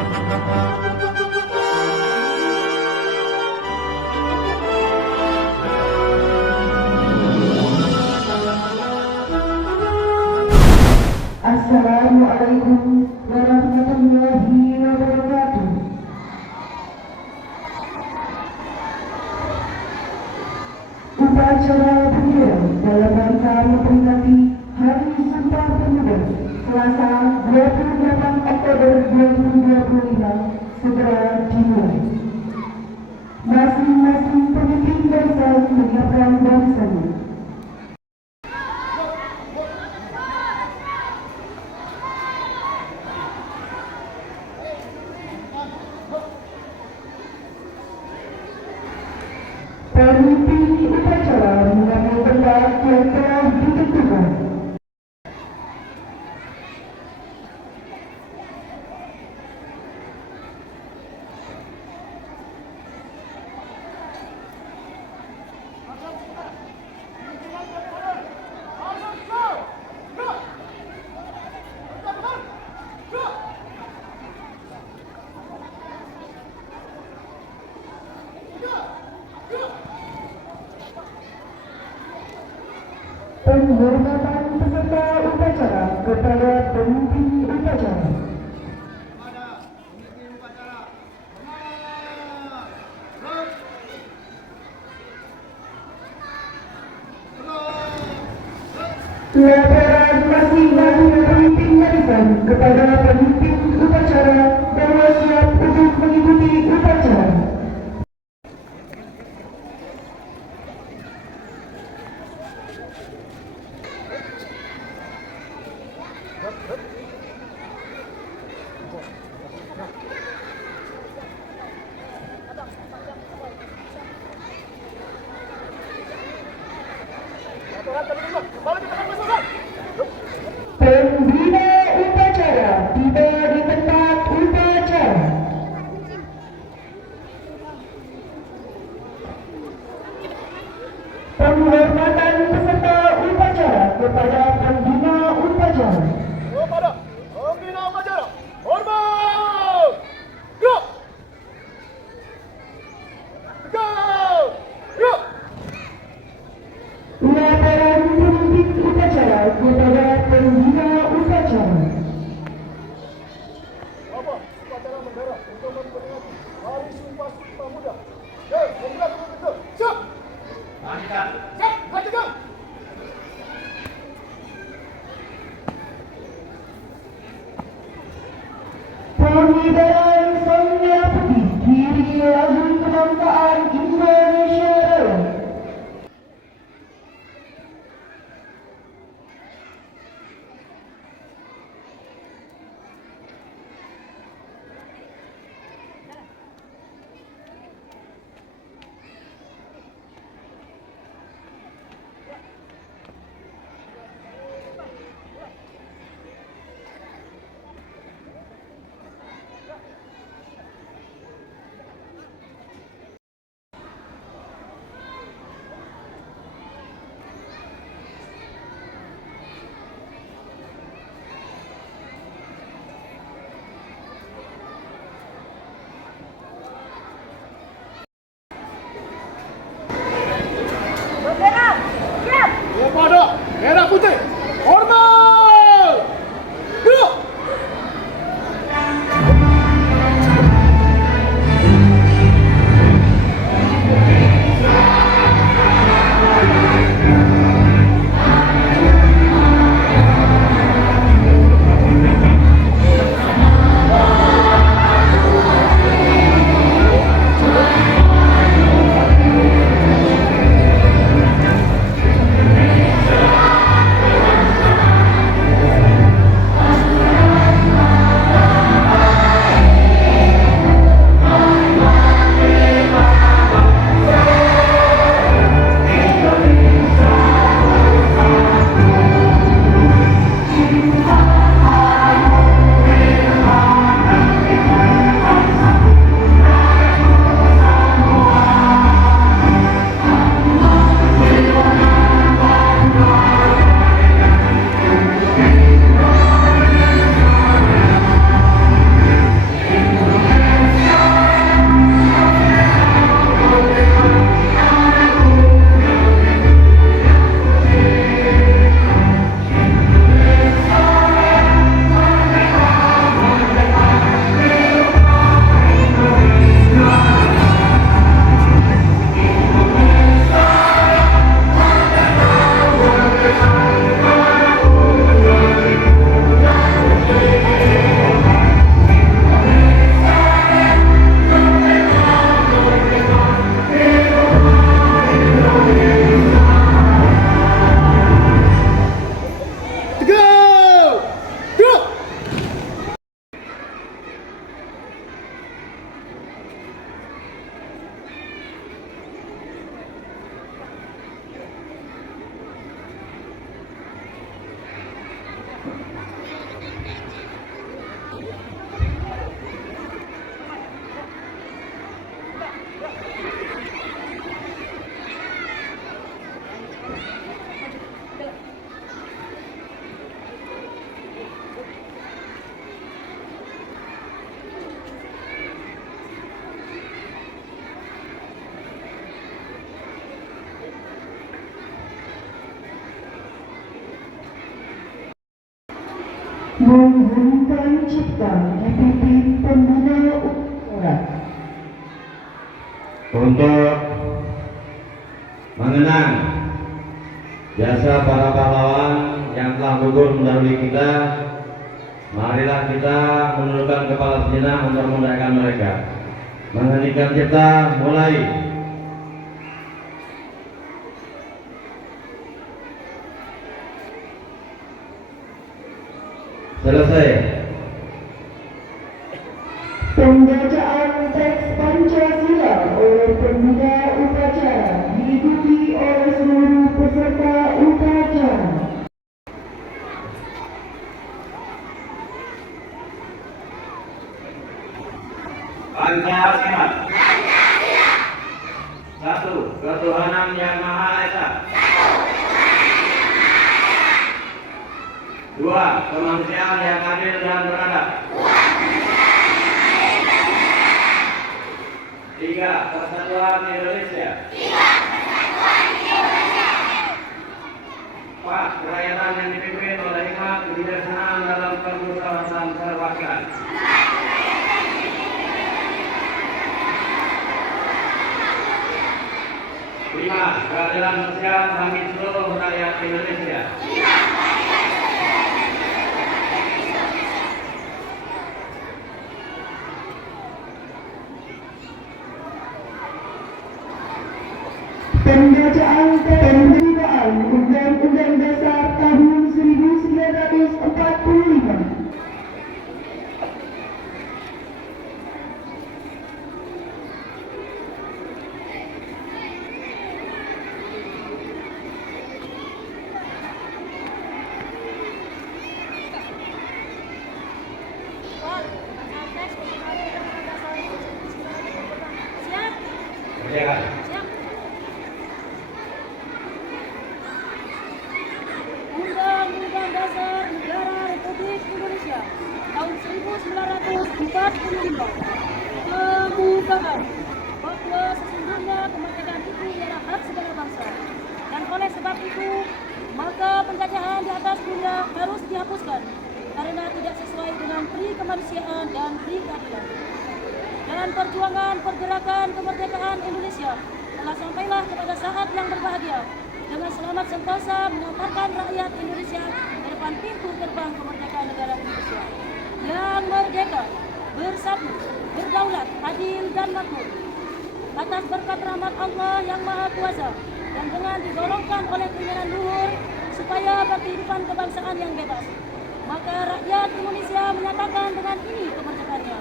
Assalamualaikum warahmatullahi wabarakatuh. Upacara bendera dalam rangka memperingati Hari Sumpah Pemuda Selasa 28 Oktober 2025 segera dimulai. Masing-masing pemimpin bangsa menyiapkan bangsanya. Pemimpin upacara mengambil tempat yang telah ditentukan. Penghormatan peserta upacara kepada pemimpin upacara. Laporan masing-masing pemimpin barisan kepada pemimpin upacara bahwa siap untuk mengikuti upacara. Pembina upacara tiba di tempat upacara. Penghormatan peserta upacara kepada pembina upacara. Kepada pembina upacara, hormat! Gerak! Tegak! Gerak! Laporan pemimpin upacara kepada pembina upacara. Apa? Upacara bendera untuk memperingati Hari Sumpah Pemuda. Pemuda betul. Siap! Siap! Lanjutkan! Pengibaran sang merah putih diiringi lagu kebangsaan Indonesia Raya. Pencipta dipimpin pembina upacara. Untuk mengenang jasa para pahlawan yang telah gugur mendahului kita, marilah kita menundukkan kepala sejenak untuk memudahkan mereka. Mengheningkan cipta, mulai. Selesai. Pembacaan teks Pancasila oleh pembina upacara diikuti oleh seluruh peserta upacara. Pancasila. Satu, ketuhanan yang Maha Esa. Dua, kemanusiaan yang adil dan beradab. Tiga, persatuan Indonesia. Empat, kerakyatan yang dipimpin oleh hikmat kebijaksanaan dalam permusyawaratan perwakilan. Lima, keadilan sosial bagi seluruh rakyat Indonesia. Pembacaan pembinaan Undang-Undang Dasar tahun 1945. Siap. Undang-Undang Dasar Negara Republik Indonesia tahun 1945 membukakan bahwa sesungguhnya kemerdekaan itu ialah hak segala bangsa, dan oleh sebab itu maka penjajahan di atas dunia harus dihapuskan karena tidak sesuai dengan pri kemanusiaan dan pri keadilan. Dan perjuangan pergerakan kemerdekaan Indonesia telah sampailah kepada saat yang berbahagia dengan selamat sentosa mengantarkan rakyat Indonesia ke depan pintu gerbang kemerdekaan negara Indonesia yang merdeka, bersatu, berdaulat, adil dan makmur. Atas berkat rahmat Allah yang Maha Kuasa dan dengan didorongkan oleh keinginan luhur supaya berkehidupan kebangsaan yang bebas, maka rakyat Indonesia menyatakan dengan ini kemerdekaannya.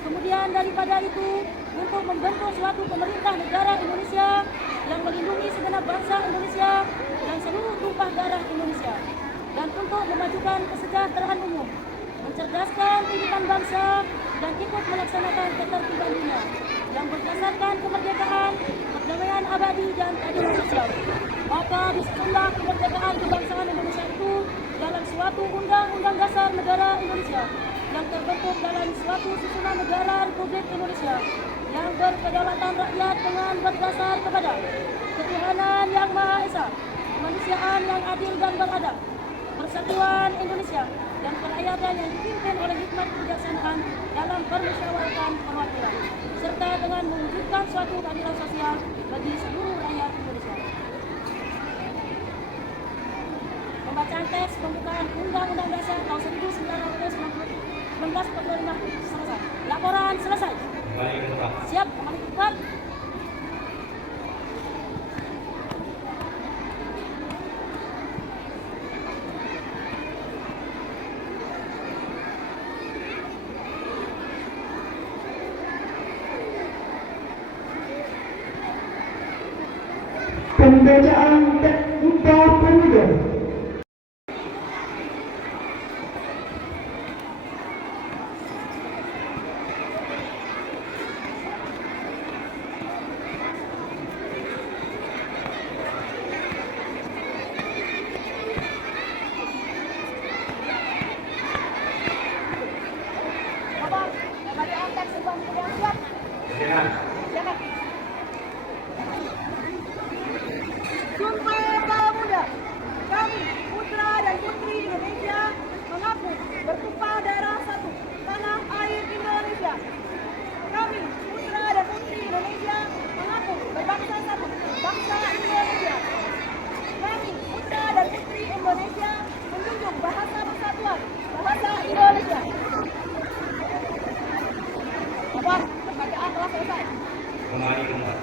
Kemudian daripada itu, untuk membentuk suatu pemerintah negara Indonesia yang melindungi segenap bangsa Indonesia dan seluruh tumpah darah Indonesia, dan untuk memajukan kesejahteraan umum, mencerdaskan kehidupan bangsa, dan ikut melaksanakan ketertiban dunia yang berdasarkan kemerdekaan, perdamaian abadi dan keadilan sosial. Maka disusunlah kemerdekaan kebangsaan Indonesia itu dalam suatu undang-undang dasar negara Indonesia yang terbentuk dalam suatu susunan negara Republik Indonesia yang berkedaulatan rakyat dengan berdasar kepada ketuhanan yang Maha Esa, kemanusiaan yang adil dan beradab, persatuan Indonesia, dan kerakyatan yang dipimpin oleh hikmat kebijaksanaan dalam permusyawaratan perwakilan, serta dengan mewujudkan suatu keadilan sosial bagi seluruh rakyat Indonesia. Pembacaan teks pembukaan Undang-Undang Dasar tahun 1945 selesai. Laporan selesai. Siap, kembali ke tempat. Pembacaan teks Upah Pemuda. Bapak, pembacaan teks Upah Pemuda siap. Siap. Sumpah Pemuda. Kami, putra dan putri Indonesia, mengaku bertumpah darah satu Kembali ke tempat.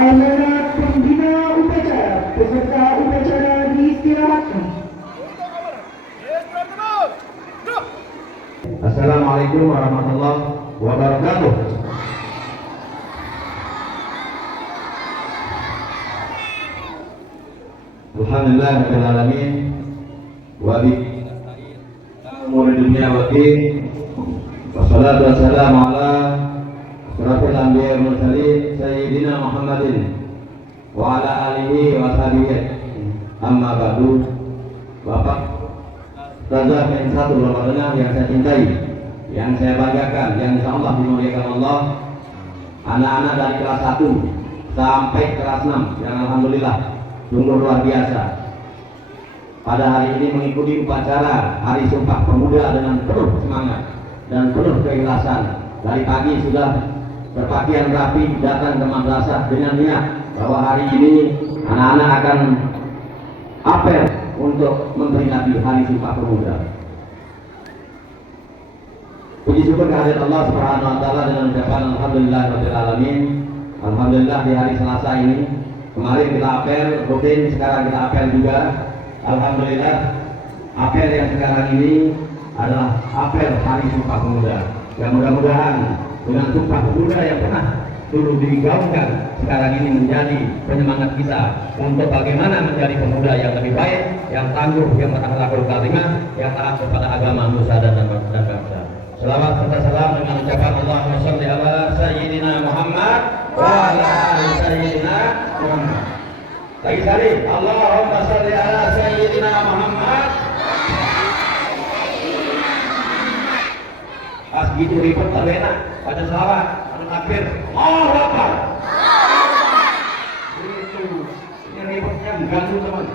Amanat pembina upacara, peserta upacara diistirahatkan. Untuk amanat. Yes, teman-teman. Go. Assalamualaikum warahmatullahi wabarakatuh. Alhamdulillah rabbil alamin wa bi umuri dunya wa din. Wassalatu wassalamu ala asyrafil anbiya'i wal mursalin sayyidina Muhammadin wa ala alihi wa sahbihi. Amma ba'du. Bapak Ustazah yang satu Ramadan yang saya cintai, yang saya banggakan, yang insyaallah dimuliakan Allah, anak-anak dari kelas 1 sampai kelas 6 yang alhamdulillah sungguh luar biasa pada hari ini mengikuti upacara Hari Sumpah Pemuda dengan penuh semangat dan penuh keikhlasan. Dari pagi sudah berpakaian rapi datang ke madrasah dengan niat bahwa hari ini anak-anak akan apel untuk memperingati Hari Sumpah Pemuda. Puji syukur kehadirat Allah Subhanahu wa taala dengan ucapan alhamdulillahirabbil alamin. Alhamdulillah di hari Selasa ini, kemarin kita apel rutin, sekarang kita apel juga. Alhamdulillah apel yang sekarang ini adalah apel Hari Sumpah Pemuda. Yang mudah-mudahan dengan Sumpah Pemuda yang pernah dulu digaungkan sekarang ini menjadi penyemangat kita untuk bagaimana menjadi pemuda yang lebih baik, yang tangguh, yang berakhlakul karimah, yang taat kepada agama, nusa dan bangsa. Selawat serta salam dengan ucapan Allahumma shalli ala sayyidina Muhammad wa ala ali sayyidina Muhammad. Lagi sekali, Allahumma shalli ala sayyidina Muhammad. Pas gitu ribet tak enak, baca selawat, ada takbir, Allahu Akbar. Itu, ini ribetnya mengganggu teman.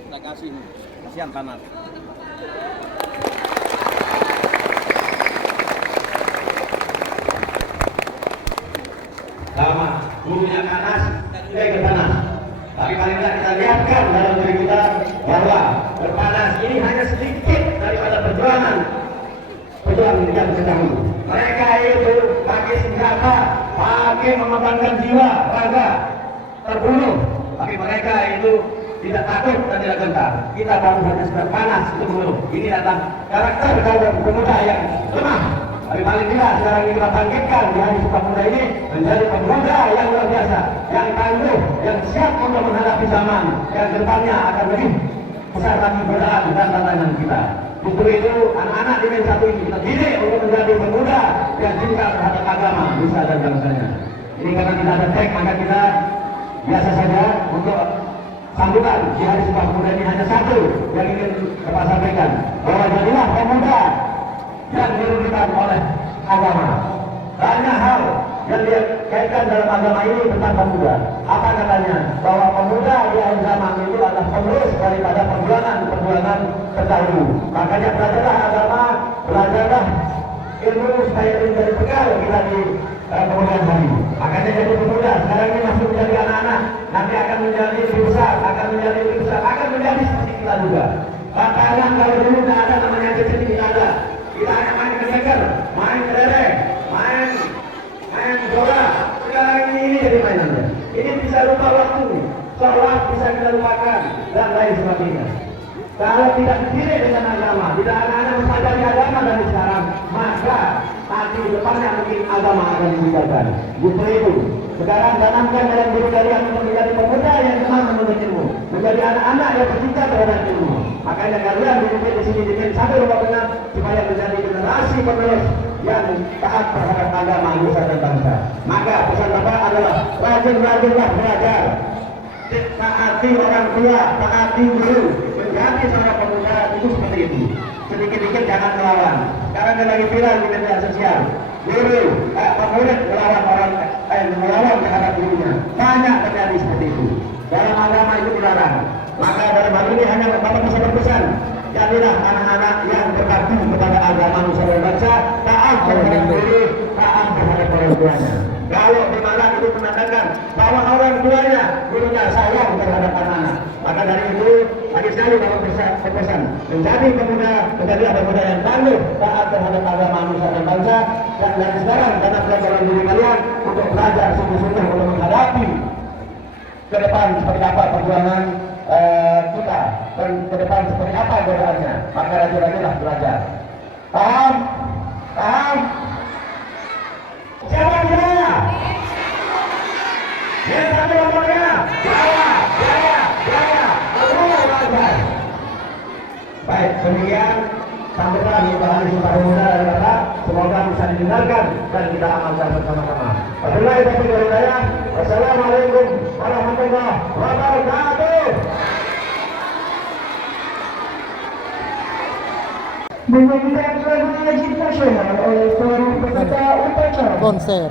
Kita kasih, kasihan panas. Sama, gurunya panas, kita ikut panas. Tapi paling tidak kita lihatkan dalam diri kita bahwa berpanas ini hanya sedikit daripada perjuangan yang sedang. Mereka itu pakai senjata, pakai mengorbankan jiwa, raga, terbunuh. Tapi mereka itu tidak takut dan tidak gentar. Kita baru hanya sedang panas itu bunuh. Ini adalah karakter kaum pemuda yang lemah. Tapi paling tidak sekarang ini kita bangkitkan di Hari Sumpah Pemuda ini menjadi pemuda yang luar biasa, yang tangguh, yang siap untuk menghadapi zaman yang depannya akan lebih besar lagi godaan dan tantangan kita. Justru itu anak-anak di Men 1 ini kita didik untuk menjadi pemuda yang cinta terhadap agama, nusa dan bangsanya. Ini karena tidak ada teks, maka kita biasa saja untuk sambutan di Hari Sumpah Pemuda ini hanya satu yang ingin Bapak sampaikan, bahwa jadilah pemuda yang dirugikan oleh agama. Banyak hal yang dikaitkan dalam agama ini tentang pemuda. Apa katanya? Bahwa pemuda di akhir zaman itu adalah penerus daripada perjuangan terdahulu. Makanya belajarlah agama, belajarlah ilmu supaya menjadi bekal kita di kemudian hari. Makanya jadi pemuda sekarang ini masih menjadi anak-anak, nanti akan menjadi lebih besar, akan menjadi lebih besar, akan menjadi seperti kita juga. Bahkan kalau dulu tidak ada namanya kecil, tidak ada. Kita hanya main kedeker, main kelereng, main bola. Sekarang ini jadi mainannya. Ini bisa lupa waktu, sholat bisa kita lupakan dan lain sebagainya. Kalau tidak dididik dengan agama, tidak anak-anak mempelajari agama dari sekarang, maka nanti di depannya mungkin agama akan ditinggalkan. Justru itu, sekarang tanamkan dalam diri kalian untuk menjadi pemuda yang senang menuntut ilmu, menjadi anak-anak yang bercinta terhadap ilmu. Makanya kalian dididik di sini dengan satu benar supaya menjadi generasi penerus yang taat terhadap agama, nusa dan bangsa. Maka pesan Bapak adalah rajin-rajinlah belajar, taati orang tua, taati guru. Menjadi seorang pemuda itu seperti itu. Sedikit-sedikit jangan melawan. Sekarang dia lagi viral di media sosial. Guru, pemuda melawan terhadap gurunya. Banyak terjadi seperti itu. Dalam agama itu dilarang. Maka dalam hal ini hanya Bapak bisa berpesan jadilah anak-anak yang berbakti kepada agama Nusa dan bangsa, taat terhadap guru, taat terhadap orang tuanya. Kalau di mana itu menandakan bahwa orang tuanya, gurunya sayang terhadap anak-anak, maka dari itu lagi sekali dalam pesan menjadi pemuda, menjadi anak muda yang tangguh, taat terhadap agama Nusa dan bangsa. Dan dari sekarang karena pelajaran diri kalian untuk belajar sungguh-sungguh untuk menghadapi ke depan seperti apa perjuangan kita, dan ke depan seperti apa godaannya, maka rajin-rajinlah belajar. Paham? Paham? Siapa dia? Yang satu ngomongnya, jaya. Baik, demikian sambutan Bapak Ali Sumpah Muda dan Bapak, semoga bisa didengarkan dan kita amalkan bersama-sama. Wabillahi taufiq wal hidayah. Wassalamualaikum warahmatullahi wabarakatuh. Menyanyikan lagu wajib nasional oleh seluruh peserta upacara. Konser.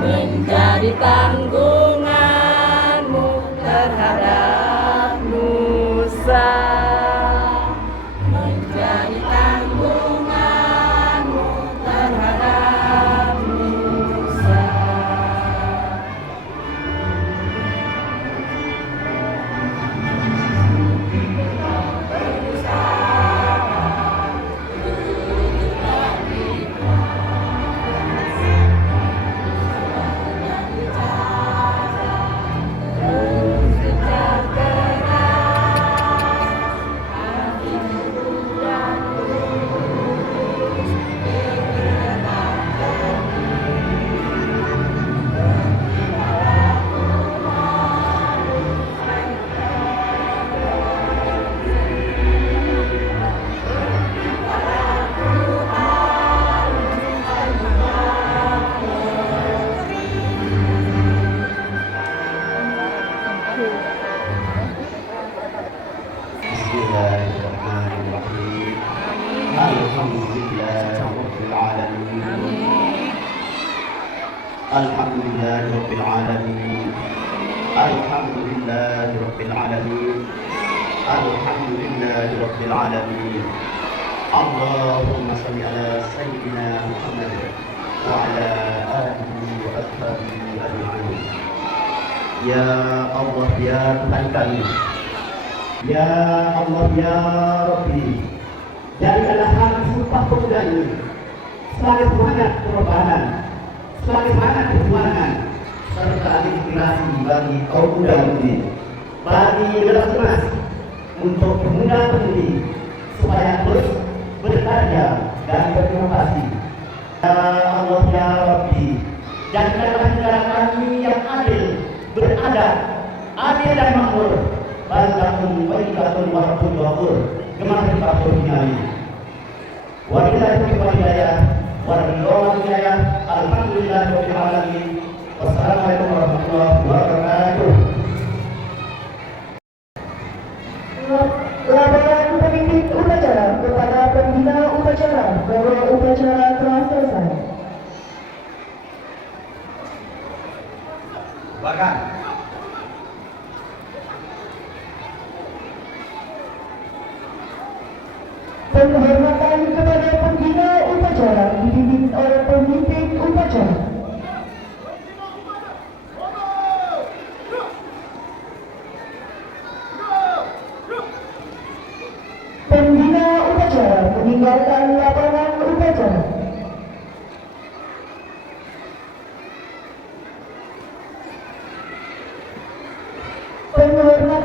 Menjadi tanggunganmu terhadap Nusa, menjadi tanggunganmu terhadap Nusa. Bismillahirrahmanirrahim. Alhamdulillahirabbil alamin. Alhamdulillahirabbil alamin. Alhamdulillahirabbil alamin. Alhamdulillahirabbil alamin. Allahumma shalli ala sayyidina Muhammad wa ala alihi wa ashabihi ajma'in. Ya Allah, ya Tuhan kami, ya Allah, ya Rabbi, jadikanlah hati Sumpah Pemuda ini sebagai semangat perubahan, sebagai semangat perjuangan, serta inspirasi bagi kaum muda mudi, bagi generasi emas untuk pemuda-pemudi supaya terus berkarya dan berinovasi. Ya Allah, ya Rabbi, jadikanlah negara kami yang adil, beradab, adil dan makmur. Baldakum bayyinatun wa rabbun ghafur. Kemarin Pak Nyali. Wabillahi taufiq wal hidayah. Alhamdulillahirabbil alamin. Wassalamualaikum warahmatullahi wabarakatuh. Laporan pemimpin upacara kepada pembina upacara bahwa upacara telah selesai. Bahkan penghormatan kepada pembina upacara dipimpin oleh pemimpin upacara. Pembina upacara meninggalkan lapangan upacara. Penghormatan